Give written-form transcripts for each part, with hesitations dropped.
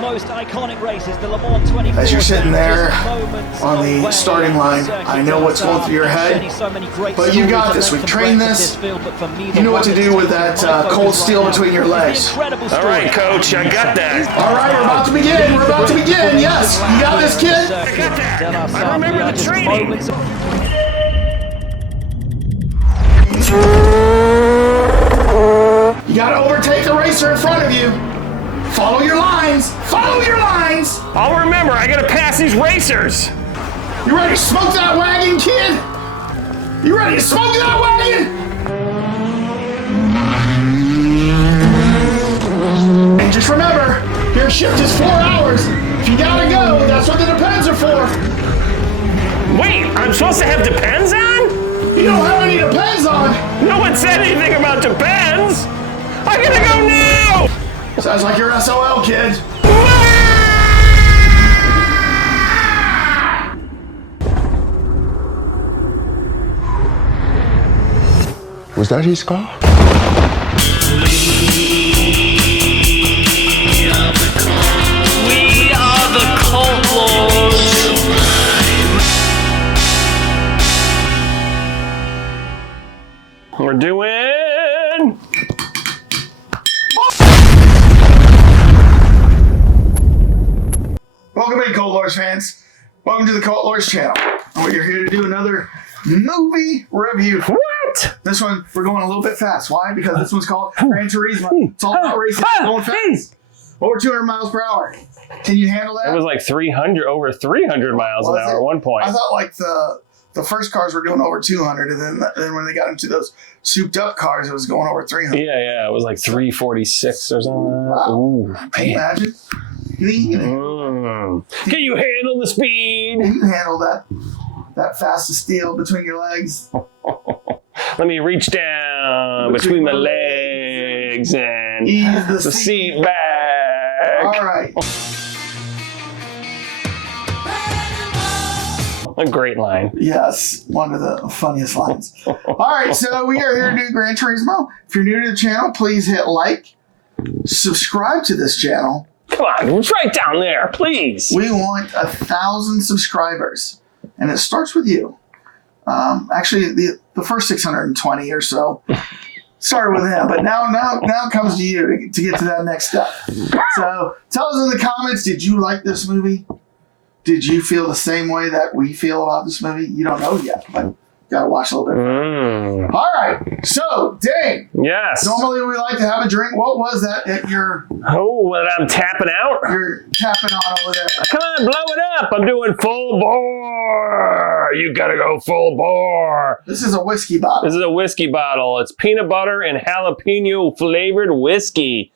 most iconic races, the Le Mans 24. As you're sitting there on the starting line, I know what's going through your head, but you got this. We've trained this. You know what to do with that cold steel between your legs. All right, coach, I got that. All right, we're about to begin. We're about to begin. Yes, you got this, kid. I got that. I remember the training. You got to overtake the racer in front of you. Follow your lines. Follow your lines. I'll remember. I got to pass these racers. You ready to smoke that wagon, kid? You ready to smoke that wagon? And just remember, your shift is 4 hours. If you gotta go, that's what the depends are for. Wait, I'm supposed to have depends on? You don't have any depends on. No one said anything about depends. I gotta go now. Sounds like you're SOL, kid. Was that his car? We are the Cult Lords. We're doing... Welcome in, Cult Lords fans. Welcome to the Cult Lords channel. And we're here to do another movie review. What? This one, we're going a little bit fast. Why? Because this one's called Gran Turismo. It's all about racing, going fast. Over 200 miles per hour. Can you handle that? It was like 300, over 300 miles an hour at one point. I thought like the first cars were doing over 200, and then when they got into those souped up cars, it was going over 300. Yeah, it was like 346 or something. Wow. Ooh, Can you imagine? Can you handle the speed? You can handle that fast as steel between your legs. Let me reach down between my legs and Ease the seat back. All right. A great line. Yes, one of the funniest lines. All right, so we are here to do Gran Turismo. If you're new to the channel, please hit like, subscribe to this channel. Come on, it's right down there, please. We want 1,000 subscribers, and it starts with you. Actually, the first 620 or so started with him, but now it comes to you to get to that next step. So tell us in the comments, did you like this movie? Did you feel the same way that we feel about this movie? You don't know yet, but gotta watch a little bit. All right, so Dane. Yes. Normally we like to have a drink. What was that at your? Oh, what I'm tapping out? You're tapping on over there. Come on, blow it up. I'm doing full bore. You gotta go full bore. This is a whiskey bottle. This is a whiskey bottle. It's peanut butter and jalapeno flavored whiskey.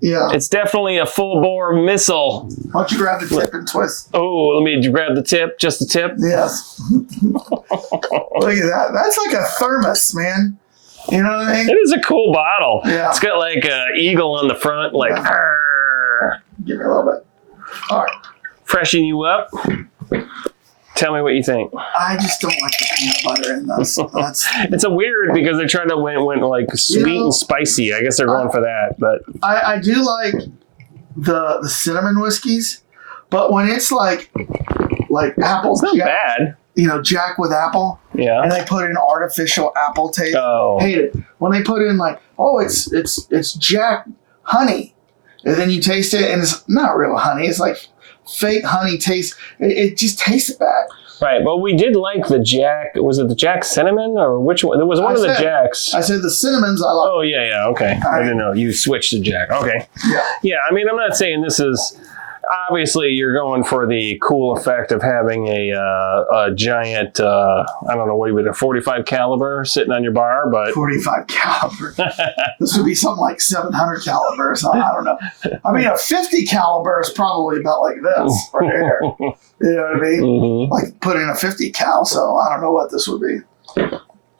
Yeah. It's definitely a full bore missile. Why don't you grab the tip and twist? Oh, let me grab the tip, just the tip. Yes. Look at that. That's like a thermos, man. You know what I mean? It is a cool bottle. Yeah. It's got like an eagle on the front, like, arr. Give me a little bit. All right. Freshen you up. Tell me what you think. I just don't like the peanut butter in those. It's a weird because they're trying to went like sweet and spicy. I guess they're going for that, but I do like the cinnamon whiskeys, but when it's like apple, it's not bad. You know, Jack with apple. Yeah. And they put in artificial apple taste. Oh. Hate it. When they put in like, oh, it's Jack honey, and then you taste it and it's not real honey. It's like fake honey taste. It just tastes bad. Right, but we did like the Jack. Was it the Jack cinnamon or which one? There was one of the Jacks. I said the cinnamons I like. Oh yeah, okay. I didn't know you switched to Jack. Okay. Yeah. I mean, I'm not saying this is. Obviously, you're going for the cool effect of having a giant, I don't know, what would it be, a 45 caliber sitting on your bar, but 45 caliber. This would be something like 700 caliber. So I don't know. I mean, a 50 caliber is probably about like this right here. You know what I mean? Mm-hmm. Like put in a 50 cal. So I don't know what this would be,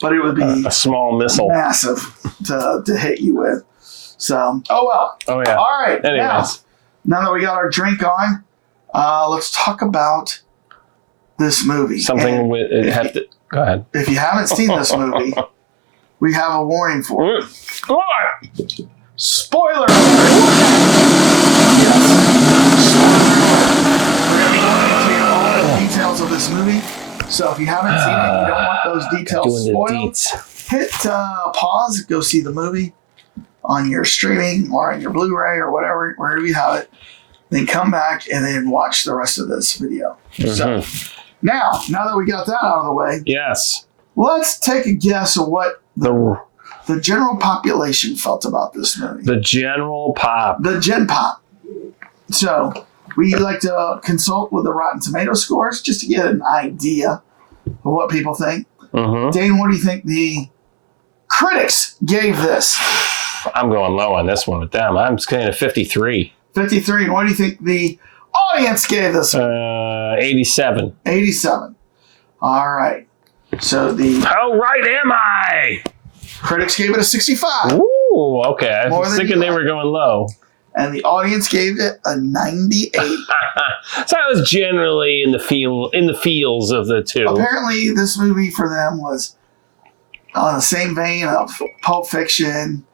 but it would be a small missile, massive to hit you with. So oh well. Oh yeah. All right. Anyways. Now that we got our drink on, let's talk about this movie. Something with it have to go ahead. If you haven't seen this movie, we have a warning for you. Spoiler alert! Yes. if you haven't seen it, you don't want those details spoiled, hit pause, go see the movie on your streaming or on your Blu-ray or whatever, wherever you have it. Then come back and then watch the rest of this video. So now that we got that out of the way, yes, let's take a guess of what the general population felt about this movie. The general pop. The gen pop. So we like to consult with the Rotten Tomato scores just to get an idea of what people think. Dane, what do you think the critics gave this? I'm going low on this one with them. I'm saying a 53. 53. And what do you think the audience gave this? 87. 87. All right. So how right am I? Critics gave it a 65. Ooh, okay. I was thinking they were going low. And the audience gave it a 98. So I was generally in the feels of the two. Apparently, this movie for them was on the same vein of Pulp Fiction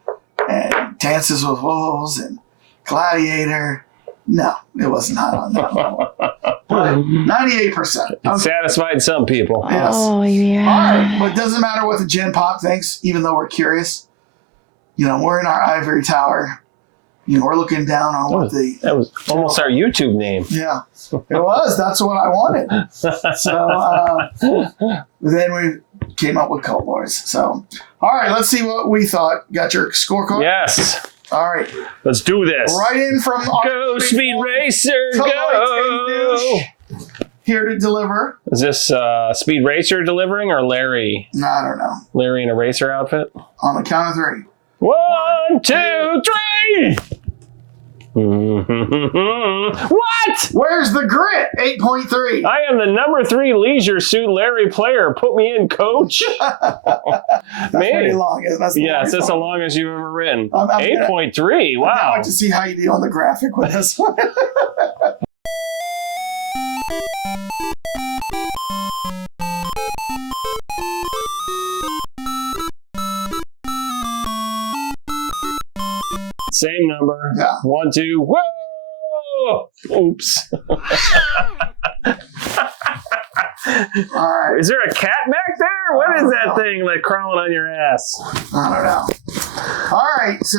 and Dances with Wolves and Gladiator. No, it was not on that level. But 98%. It satisfied some people. Yes. Oh, yeah. All right, but it doesn't matter what the Gen Pop thinks, even though we're curious. You know, we're in our ivory tower. You know, we're looking down on what that was almost our YouTube name. Yeah, it was. That's what I wanted. So then we came up with Cult Wars. So, all right, let's see what we thought. Got your scorecard? Yes. All right. Let's do this. Right in from Go Speed Racer, go! Here to deliver. Is this Speed Racer delivering or Larry? No, I don't know. Larry in a racer outfit? On the count of 3. 1, 2, 3! What? Where's the grit? 8.3. I am the number 3 Leisure Suit Larry player. Put me in, coach. That's pretty long. That's the longest you've ever written. 8.3. Wow. I want to see how you do on the graphic with this one. Same number. Yeah. 1, 2. Whoa! Oops. All right. Is there a cat back there? What is that thing like crawling on your ass? I don't know. All right. So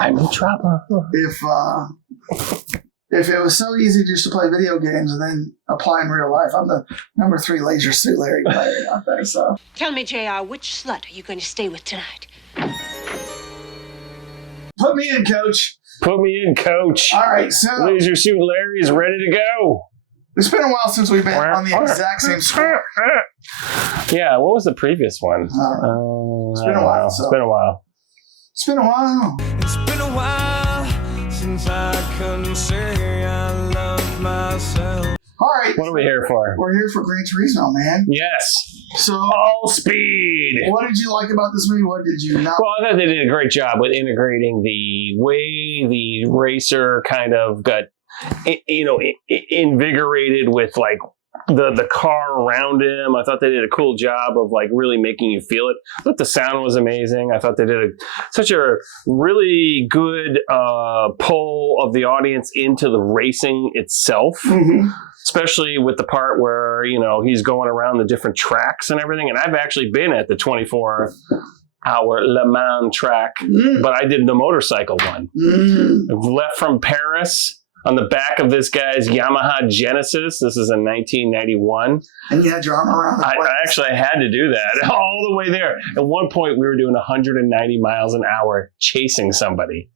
I'm in trouble. If it was so easy just to play video games and then apply in real life, I'm the number 3 Laser Suit Larry player out there. So tell me, JR, which slut are you going to stay with tonight? put me in, coach. Put me in, coach. All right. So Laser Suit Larry is ready to go. It's been a while since we've been on the exact same score. Yeah, what was the previous one? It's been a while. It's been a while. It's been a while. It's been a while since I couldn't say I love myself. All right. What are we here for? We're here for Gran Turismo, man. Yes. So, all speed. What did you like about this movie? What did you not? Well, I thought they did a great job with integrating the way the racer kind of got, invigorated with like the car around him. I thought they did a cool job of like really making you feel it. I thought the sound was amazing. I thought they did such a really good pull of the audience into the racing itself. Mm-hmm. Especially with the part where, he's going around the different tracks and everything. And I've actually been at the 24-hour Le Mans track, but I did the motorcycle one. I've left from Paris on the back of this guy's Yamaha Genesis. This is in 1991. And you had your arm around the I had to do that all the way there. At one point, we were doing 190 miles an hour chasing somebody.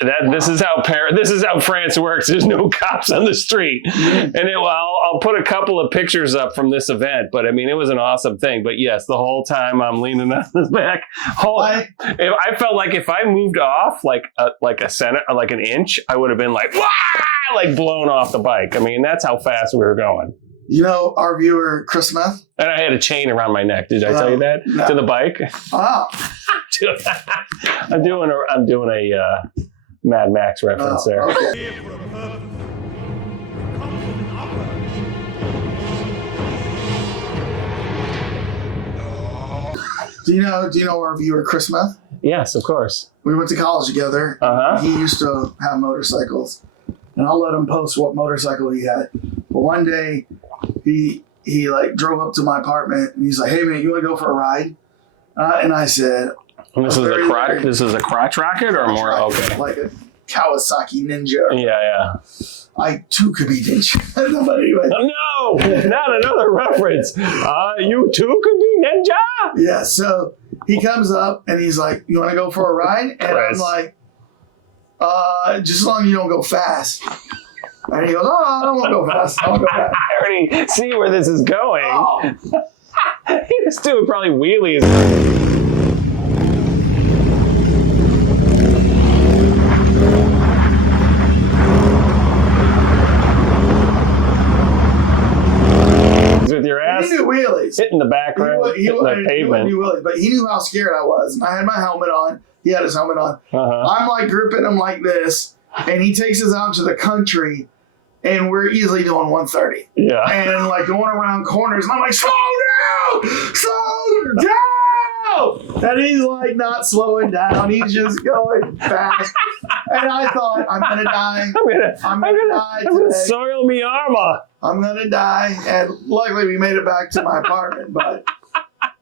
This is how France works. There's no cops on the street, and I'll put a couple of pictures up from this event. But I mean, it was an awesome thing. But yes, the whole time I'm leaning on his back. I felt like if I moved off like an inch, I would have been like, wah! Like blown off the bike. I mean, that's how fast we were going. Our viewer Chris Smith, and I had a chain around my neck. Did I tell you that? No. To the bike. Oh, I'm doing a Mad Max reference there. Okay. Do you know our viewer Chris Smith? Yes, of course. We went to college together. He used to have motorcycles, and I'll let him post what motorcycle he had. But one day, he he like drove up to my apartment and he's like, "Hey man, you want to go for a ride?" And I said, And this is a crotch rocket or more? Okay. Like a Kawasaki Ninja. Yeah. I too could be Ninja. But anyway. No, not another reference. You too could be Ninja. Yeah. So he comes up and he's like, "You want to go for a ride?" And I'm like, just as long as you don't go fast. And he goes, "Oh, I don't want to go fast. I want to go fast." I already see where this is going. Oh. He was doing probably wheelies. With your ass, he knew wheelies. Hitting the background, hitting the pavement. He knew wheelies, but he knew how scared I was. And I had my helmet on. He had his helmet on. I'm like gripping him like this, and he takes us out to the country, and we're easily doing 130. Yeah. And like going around corners, and I'm like, "Slow down! Slow down!" And he's like not slowing down. He's just going fast. And I thought, I'm gonna die. I'm gonna die today. I'm gonna soil me armor. I'm gonna die. And luckily we made it back to my apartment, but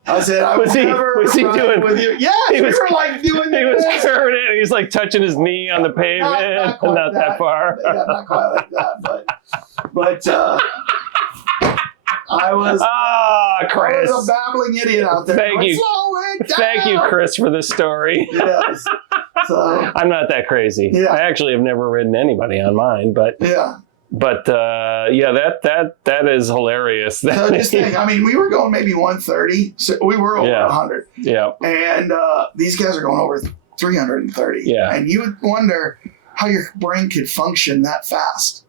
I said I was never was he doing with you. Yeah, we were like doing he was curving it. He's like touching his knee on the pavement. Not that far. Yeah, not quite like that, but I was Chris. I was a babbling idiot out there. Thank you. Slow it down. Thank you, Chris, for this story. Yes. So, I'm not that crazy. Yeah. I actually have never ridden anybody on mine, but yeah. But that is hilarious. So just think, I mean, we were going maybe 130. So we were over 100. Yeah. And these guys are going over 330. Yeah. And you would wonder how your brain could function that fast.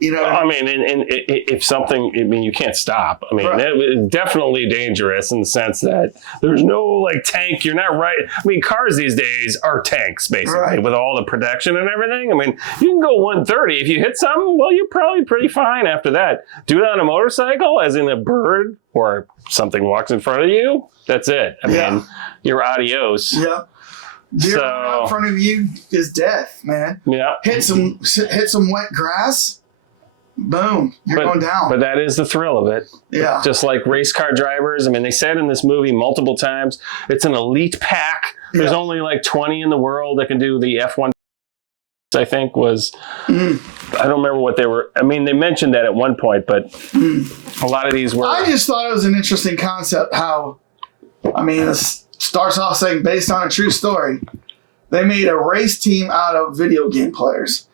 You know, I mean, and if something, I mean, you can't stop. I mean, it's definitely dangerous in the sense that there's no like tank. You're not right. I mean, cars these days are tanks basically with all the protection and everything. I mean, you can go 130. If you hit something, well, you're probably pretty fine after that. Do it on a motorcycle, as in a bird or something walks in front of you. That's it. I mean, you're adios. Yeah. Deer right in front of you is death, man. Yeah. Hit some wet grass. Boom, you're going down. But that is the thrill of it. Yeah. Just like race car drivers. I mean, they said in this movie multiple times, it's an elite pack. There's only like 20 in the world that can do the F1. I think was, I don't remember what they were. I mean, they mentioned that at one point, but a lot of these were. I just thought it was an interesting concept how, I mean, this starts off saying based on a true story. They made a race team out of video game players.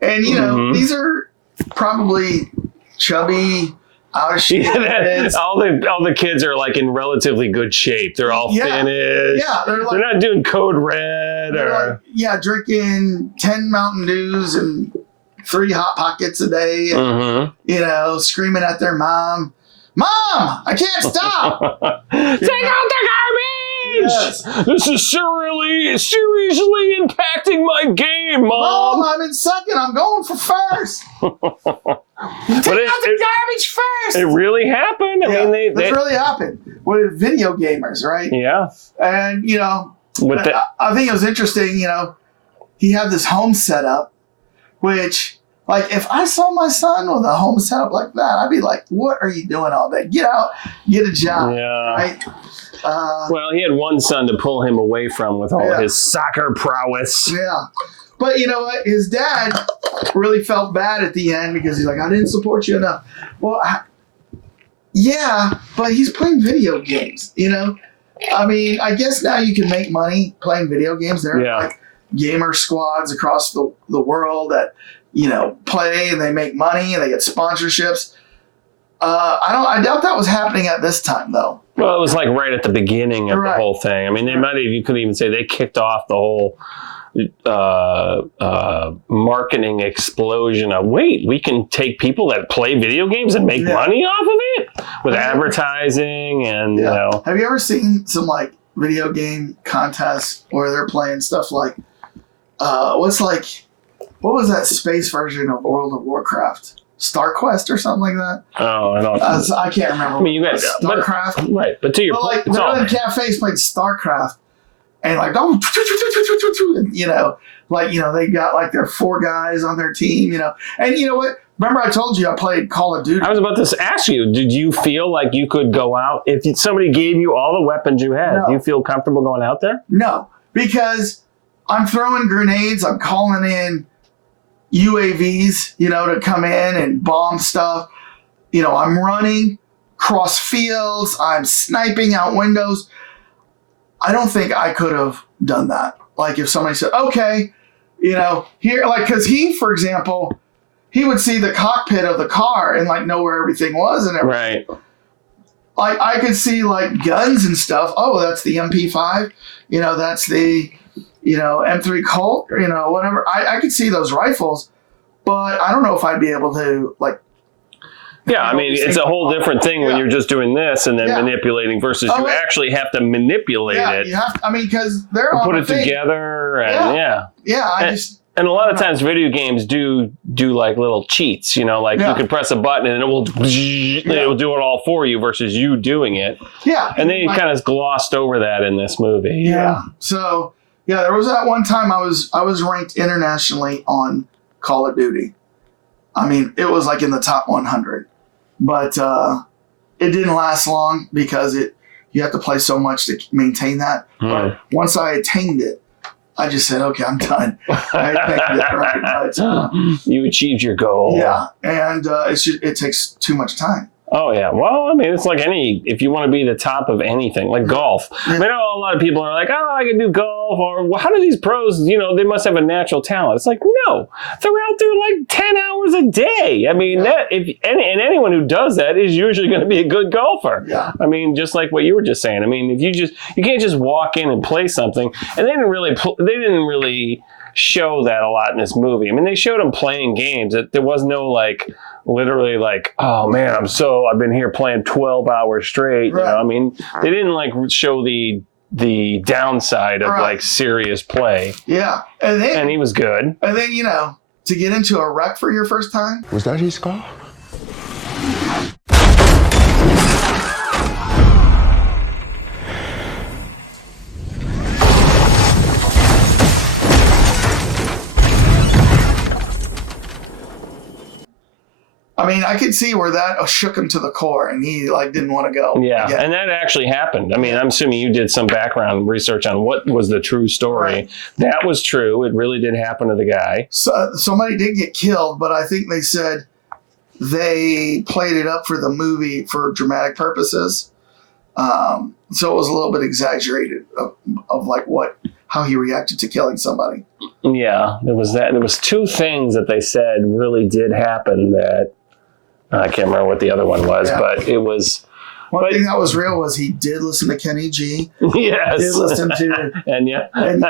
And, you know, these are probably chubby, out of shape. All the kids are like in relatively good shape. They're all finished. Yeah, they're not doing Code Red or drinking 10 Mountain Dews and 3 Hot Pockets a day. And, you know, screaming at their mom, "Mom, I can't stop! Take out the garbage! Yes. This is seriously impacting my game, Mom. Mom, I'm in second. I'm going for first. Take out the garbage first." It really happened. I mean, that's really happened with video gamers, right? Yeah. And, you know, I think it was interesting, you know, he had this home setup, which, like, if I saw my son with a home setup like that, I'd be like, what are you doing all day? Get out, get a job. Yeah. Right? Well, he had one son to pull him away from with all his soccer prowess. Yeah. But you know what? His dad really felt bad at the end because he's like, I didn't support you enough. Well, but he's playing video games, you know? I mean, I guess now you can make money playing video games. There are like gamer squads across the world that, you know, play and they make money and they get sponsorships. I doubt that was happening at this time, though. Well, it was like right at the beginning of the whole thing. I mean, they might have, you could even say they kicked off the whole marketing explosion of, wait, we can take people that play video games and make money off of it with advertising and, you know. Have you ever seen some, like, video game contests where they're playing stuff like, what was that space version of World of Warcraft? StarQuest or something like that. Oh, I don't. I can't remember. I mean, you guys, StarCraft, right? But to your point, like they're in cafes playing StarCraft, and like you know, like, you know, they got like their 4 guys on their team, you know, and you know what? remember I told you I played Call of Duty. I was about to ask you, did you feel like you could go out if somebody gave you all the weapons you had? No. Do you feel comfortable going out there? No, because I'm throwing grenades. I'm calling in UAVs, to come in and bomb stuff. I'm running cross fields. I'm sniping out windows. I don't think I could have done that. Like if somebody said, okay, here, like, because for example, he would see the cockpit of the car and like know where everything was and everything. Right. Like I could see like guns and stuff. Oh, that's the MP5. That's the, M3 Colt, whatever. I could see those rifles, but I don't know if I'd be able to like. Yeah, I mean, it's a whole different thing when you're just doing this and then manipulating versus you actually have to manipulate it. You have to, because they're on put it thing. Together and And a lot of times video games do like little cheats, you can press a button and it will do it all for you versus you doing it. Yeah. And they kind of glossed over that in this movie. Yeah. So, there was that one time I was ranked internationally on Call of Duty. I mean, it was like in the top 100. But it didn't last long because you have to play so much to maintain that. But once I attained it, I just said, okay, I'm done. I attained it, right? But, you achieved your goal. Yeah, and it takes too much time. Oh, yeah. Well, I mean, it's like if you want to be the top of anything, like golf. Yeah. I mean, a lot of people are like, oh, I can do golf. Or well, how do these pros, they must have a natural talent. It's like, no, they're out there like 10 hours a day. I mean, anyone who does that is usually going to be a good golfer. Yeah. I mean, just like what you were just saying. I mean, if you can't just walk in and play something. And they didn't really show that a lot in this movie. I mean, they showed them playing games. There was no literally oh man, I've been here playing 12 hours straight. Right. I mean, they didn't show the downside of serious play. Yeah. And he was good. And then, to get into a wreck for your first time. Was that his car? I mean, I could see where that shook him to the core and he didn't want to go. Yeah, again. and that actually happened. I mean, I'm assuming you did some background research on what was the true story. Right. That was true. It really did happen to the guy. So, somebody did get killed, but I think they said they played it up for the movie for dramatic purposes. So it was a little bit exaggerated of how he reacted to killing somebody. Yeah, there was that. There was two things that they said really did happen that I can't remember what the other one was, but it was. One thing that was real was he did listen to Kenny G. Yes. He did listen to Enya. And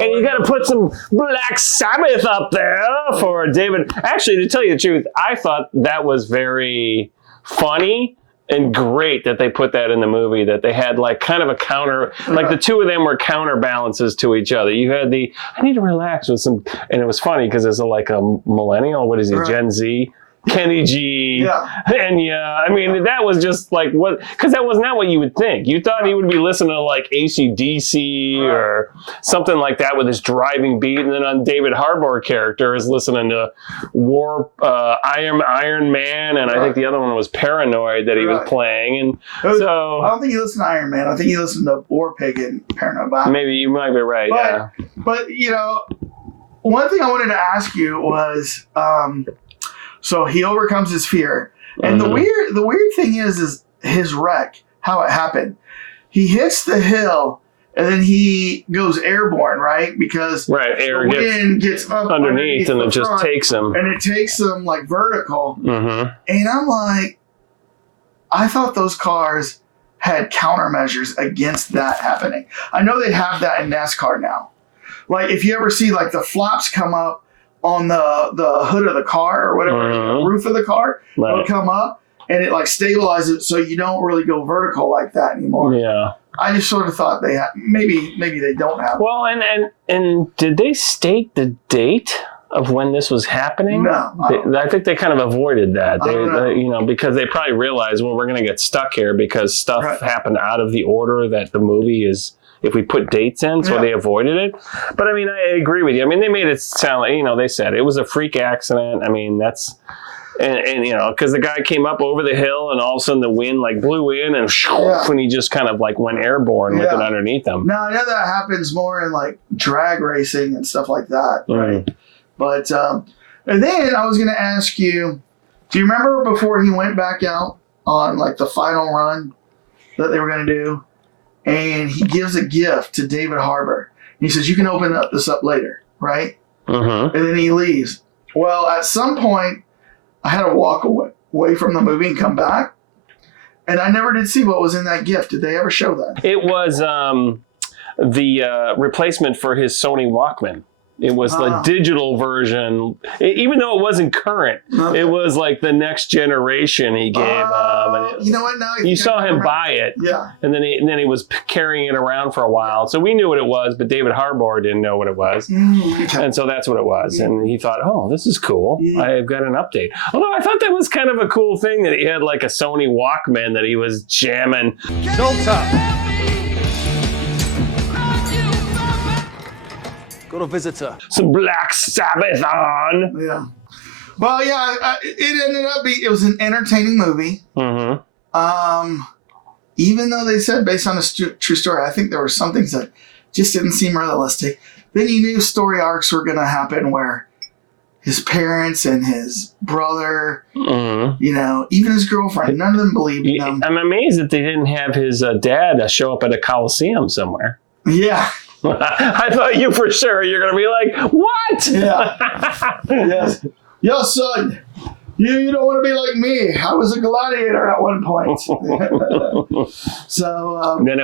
you got to put some Black Sabbath up there for David. Actually, to tell you the truth, I thought that was very funny and great that they put that in the movie, that they had kind of a counter, the two of them were counterbalances to each other. You had I need to relax with some, and it was funny because it's like a millennial, what is he, Gen Z? Kenny G, and I mean, that was just because that was not what you would think. You thought he would be listening to AC/DC or something like that with his driving beat, and then on David Harbour character is listening to Iron Man, and I think the other one was Paranoid that he was playing, and so I don't think he listened to Iron Man. I think he listened to War Pig and Paranoid. Maybe you might be right. But one thing I wanted to ask you was. So he overcomes his fear. And the weird thing is his wreck, how it happened. He hits the hill and then he goes airborne, right? Because air the wind gets up underneath and it just takes him. And it takes him vertical. Mm-hmm. And I'm I thought those cars had countermeasures against that happening. I know they have that in NASCAR now. If you ever see the flaps come up on the hood of the car or whatever, the roof of the car, it'll come up and it stabilizes it so you don't really go vertical like that anymore. Yeah. I just sort of thought they had, maybe they don't have. Well, and did they state the date of when this was happening? No. I think they kind of avoided that. They, because they probably realized, well, we're going to get stuck here because stuff happened out of the order that the movie is if we put dates in, so they avoided it. But I mean, I agree with you. I mean, they made it sound like, you know, they said it was a freak accident. I mean, that's, and you know, because the guy came up over the hill and all of a sudden the wind like blew in and when he just kind of like went airborne with it underneath him. Now, I know that happens more in like drag racing and stuff like that, right? But, and then I was going to ask you, do you remember before he went back out on like the final run that they were going to do? And he gives a gift to David Harbour. He says, you can open this up later, right? And then he leaves. Well, at some point, I had to walk away from the movie and come back. And I never did see what was in that gift. Did they ever show that? It was the replacement for his Sony Walkman. It was the digital version, even though it wasn't current. It was like the next generation he gave. You know what? Now you saw him buy it, and then he was carrying it around for a while. So we knew what it was, but David Harbour didn't know what it was, and so that's what it was. And he thought, "Oh, this is cool. I've got an update." Although I thought that was kind of a cool thing that he had like a Sony Walkman that he was jamming. Go to Visitor. Some Black Sabbath on. Yeah. Well, yeah, it ended up being, it was an entertaining movie. Even though they said based on a true story, I think there were some things that just didn't seem realistic. Then you knew story arcs were going to happen where his parents and his brother, you know, even his girlfriend, none of them believed him. I'm amazed that they didn't have his dad show up at a Coliseum somewhere. Yeah. I thought you for sure you're going to be like, what? Yeah. Yes. Yo, son, you don't want to be like me. I was a gladiator at one point. So then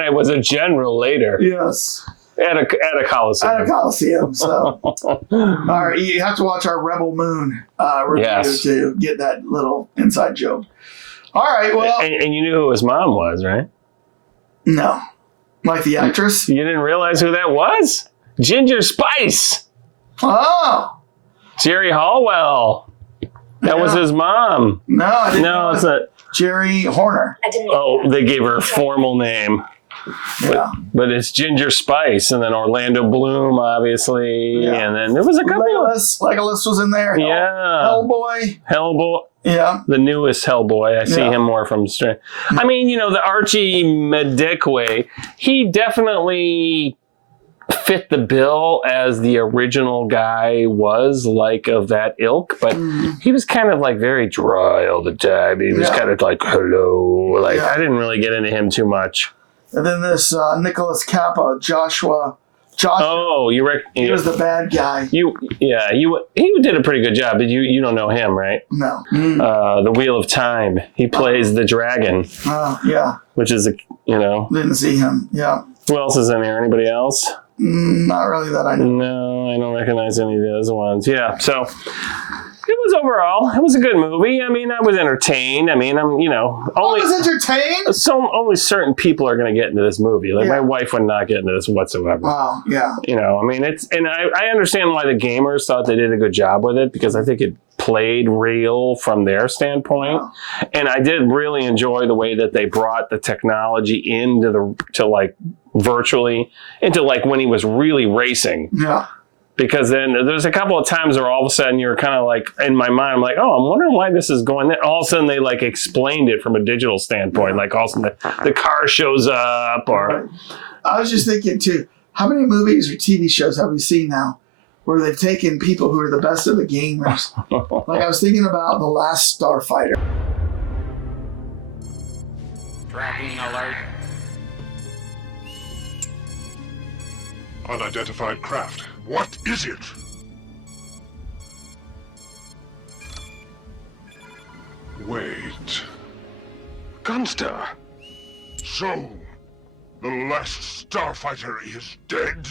I was a general later. Yes. At a Coliseum. At a Coliseum. So all right, you have to watch our Rebel Moon review to get that little inside joke. All right, well, and you knew who his mom was, right? No. Like the actress? You didn't realize who that was? Ginger Spice. Oh. Jerry Halliwell. That was his mom. No, I didn't know. No, it's not. Jerry Horner. Oh, they gave her a formal name. Yeah. But it's Ginger Spice, and then Orlando Bloom, obviously. And then there was a couple Legolas was in there. Hellboy. Yeah. The newest Hellboy. I see him more from straight. I mean, you know, the Archie Medekwe, he definitely fit the bill as the original guy was, like, of that ilk, but he was kind of like very dry all the time. He was kind of like, hello. Like, I didn't really get into him too much. And then this Nicholas Kappa, Joshua. Oh, he was the bad guy. He did a pretty good job, but you don't know him, right? No. The Wheel of Time. He plays the dragon. Yeah. Which is Didn't see him. Yeah. Who else is in there? Anybody else? Not really that I know. No, I don't recognize any of those ones. Yeah. So it was overall, it was a good movie. I mean, I was entertained. I mean, only entertained. So only certain people are going to get into this movie. Like my wife would not get into this whatsoever. Wow. Yeah. You know, I mean, I understand why the gamers thought they did a good job with it, because I think it played real from their standpoint. Wow. And I did really enjoy the way that they brought the technology into virtually into like when he was really racing. Yeah. Because then there's a couple of times where all of a sudden you're kind of like, in my mind, I'm like, oh, I'm wondering why this is going there. All of a sudden they like explained it from a digital standpoint. Like all of a sudden the car shows up or... Right. I was just thinking too, how many movies or TV shows have we seen now where they've taken people who are the best of the gamers? Like I was thinking about The Last Starfighter. Tracking alert. Unidentified craft. What is it? Wait. Gunster. So, the last starfighter is dead?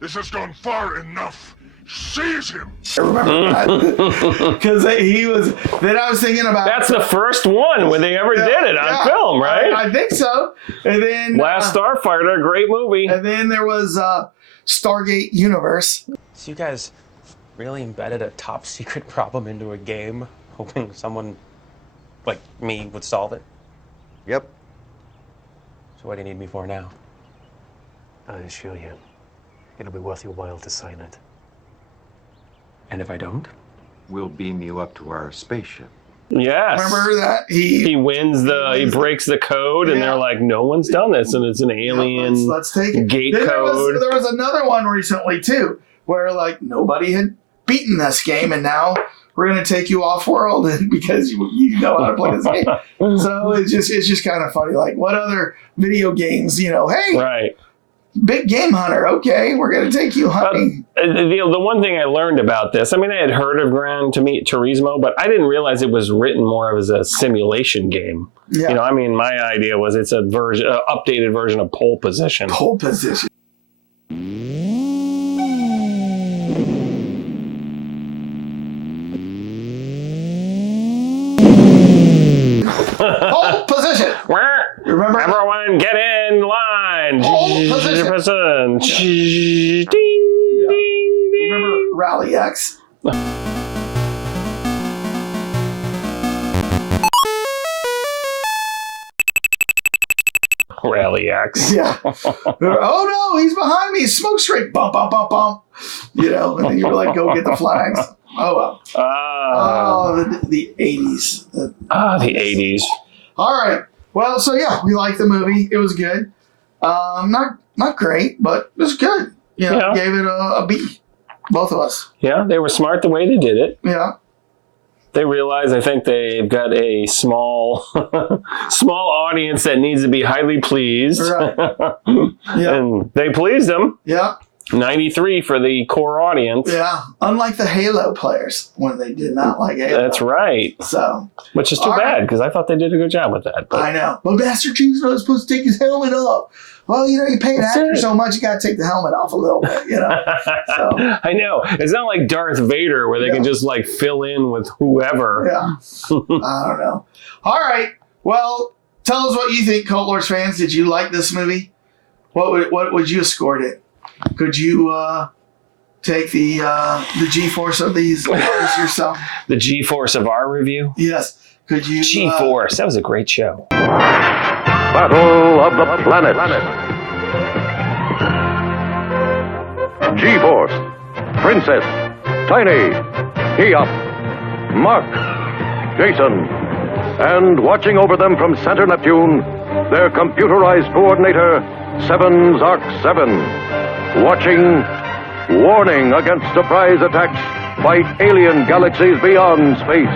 This has gone far enough. Seize him! I remember that. Because he was... Then I was thinking about... That's the first one when they ever did it on film, right? I think so. And then... Last Starfighter, great movie. And then there was Stargate Universe. So you guys really embedded a top secret problem into a game, hoping someone like me would solve it? Yep. So So what do you need me for now? I assure you, it'll be worth your while to sign it. And if I don't? We'll beam you up to our spaceship. Yes. Remember that? He breaks the code, and they're like, no one's done this, and it's an alien let's take it. gate Then code. There was another one recently, too, where, like, nobody had beaten this game, and now we're going to take you off-world because you know how to play this game. So it's just kind of funny. Like, what other video games, hey, right. Big game hunter. Okay, we're going to take you hunting. The one thing I learned about this, I mean, I had heard of Gran Turismo, but I didn't realize it was written more as a simulation game. Yeah. I mean, my idea was it's a updated version of Pole Position. Pole Position. Pole Position. Remember? Everyone get in line. Pole Position. Ding, ding, ding. Remember Rally X? Rally X. Yeah. Oh no, he's behind me. Smoke straight. Bump, bump, bump, bump. And then you were like, go get the flags. Oh well. The 80s. The 80s. All right. Well, so yeah, we liked the movie. It was good. Not great, but it was good. Gave it a B. Both of us. Yeah, they were smart the way they did it. Yeah. They realize, I think they've got a small audience that needs to be highly pleased. Right. Yeah. And they pleased them. Yeah. 93 for the core audience. Yeah. Unlike the Halo players when they did not like Halo. That's right. So. Which is too bad because I thought they did a good job with that. But. I know. But Master Chief's not supposed to take his helmet off. Well, you pay an actor so much, you got to take the helmet off a little bit, So. I know. It's not like Darth Vader where they can just like fill in with whoever. Yeah. I don't know. All right. Well, tell us what you think, Cult Lords fans. Did you like this movie? What would you have scored it? Could you take the G-force of these cars yourself? The G-force of our review? Yes. Could you? G-force. That was a great show. Battle of the Planet. G-Force, Princess, Tiny, He-Up, Mark, Jason, and watching over them from Center Neptune, their computerized coordinator, 7 Zark 7, watching, warning against surprise attacks by alien galaxies beyond space.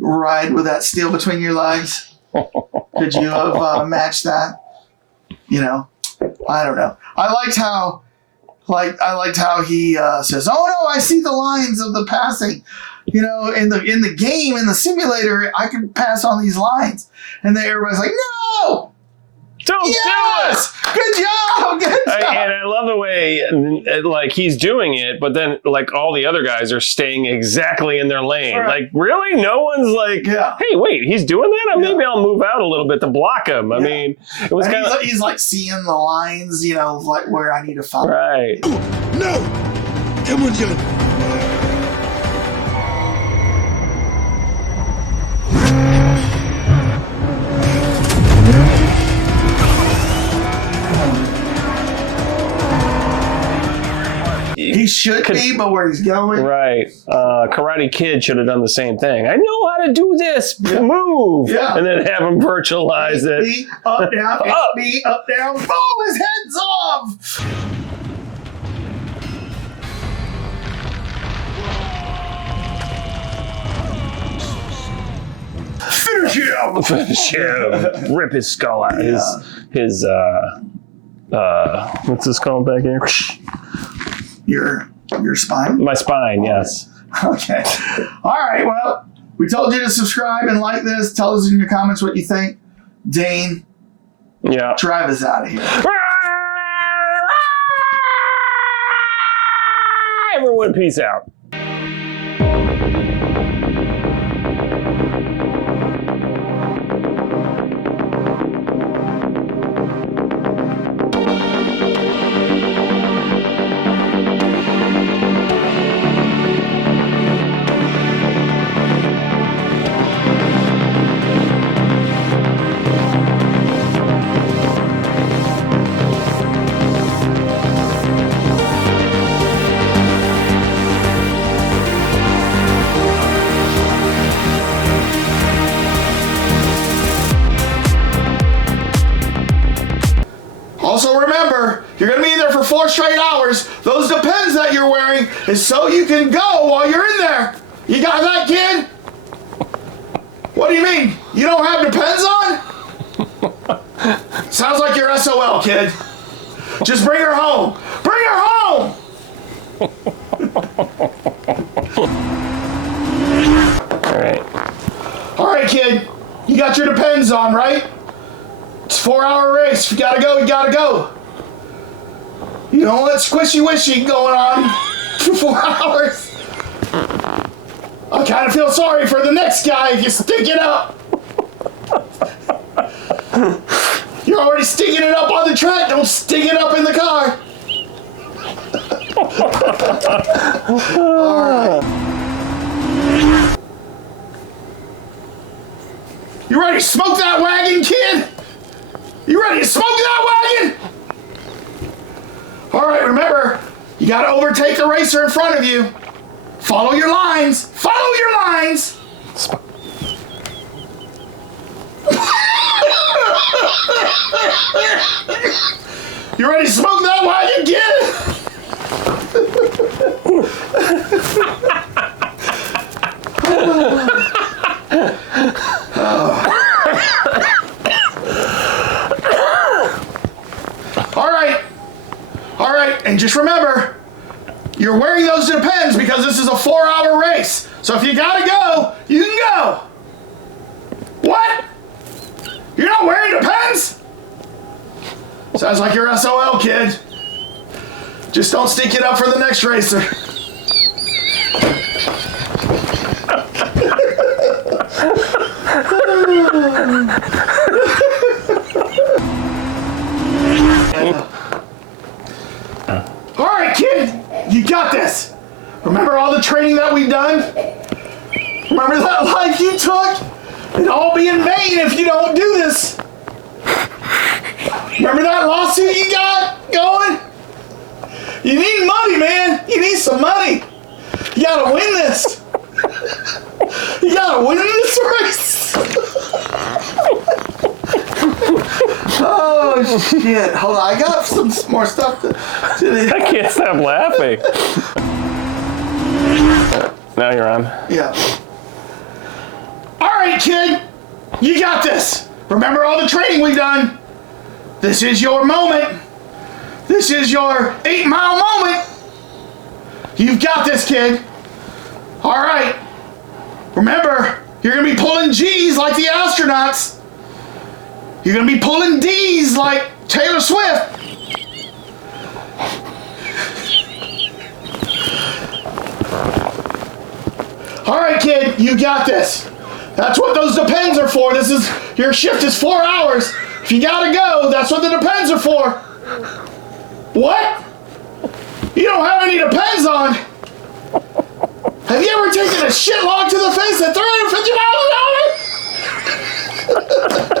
Ride with that steel between your legs. Could you have matched that? I don't know. I liked how he says, "Oh no, I see the lines of the passing." In the game, in the simulator, I can pass on these lines, and then everybody's like, "No, don't do it." Good job. And I love the way like he's doing it, but then like all the other guys are staying exactly in their lane. Right. Like really, no one's like, "Hey, wait, he's doing that? Maybe I'll move out a little bit to block him." I mean, it was kind of he's like seeing the lines, like where I need to follow. Right. No, come on, John. He should be, but where he's going. Right. Karate Kid should have done the same thing. I know how to do this. Move. Yeah. And then have him virtualize it. B, up, down, up. B, up, down. Boom, his head's off. Finish him. Finish him. Rip his skull out. His what's this called back here? Your spine? My spine, yes. Okay. All right, well, we told you to subscribe and like this. Tell us in your comments what you think. Dane, drive us out of here. Everyone, peace out. you're wearing is so you can go while you're in there. You got that, kid? What do you mean? You don't have Depends on? Sounds like you're SOL, kid. Just bring her home. Bring her home! All right, kid. You got your Depends on, right? It's a 4-hour race. If you gotta go, you gotta go. You don't let squishy-wishy going on for 4 hours. I kind of feel sorry for the next guy if you stink it up. You're already stinking it up on the track. Don't stink it up in the car. All right. You ready to smoke that wagon, kid? You ready to smoke that wagon? All right, remember, you got to overtake the racer in front of you. Follow your lines. Follow your lines. You ready to smoke that wagon, kid? All right, and just remember, you're wearing those Depends because this is a 4-hour race. So if you gotta go, you can go. What? You're not wearing Depends? Sounds like you're SOL, kid. Just don't stink it up for the next racer. All right, kid, you got this. Remember all the training that we've done? Remember that life you took? It'll all be in vain if you don't do this. Remember that lawsuit you got going? You need money, man. You need some money. You gotta win this. You gotta win this race. Oh shit! Hold on, I got some more stuff to do. I can't stop laughing. Now you're on. Yeah. All right, kid, you got this. Remember all the training we've done. This is your moment. This is your 8-mile moment. You've got this, kid. All right. Remember, you're gonna be pulling G's like the astronauts. You're gonna be pulling D's like Taylor Swift. All right, kid, you got this. That's what those Depends are for. Your shift is 4 hours. If you gotta go, that's what the Depends are for. What? You don't have any Depends on. Have you ever taken a shit log to the face at 350 miles an hour?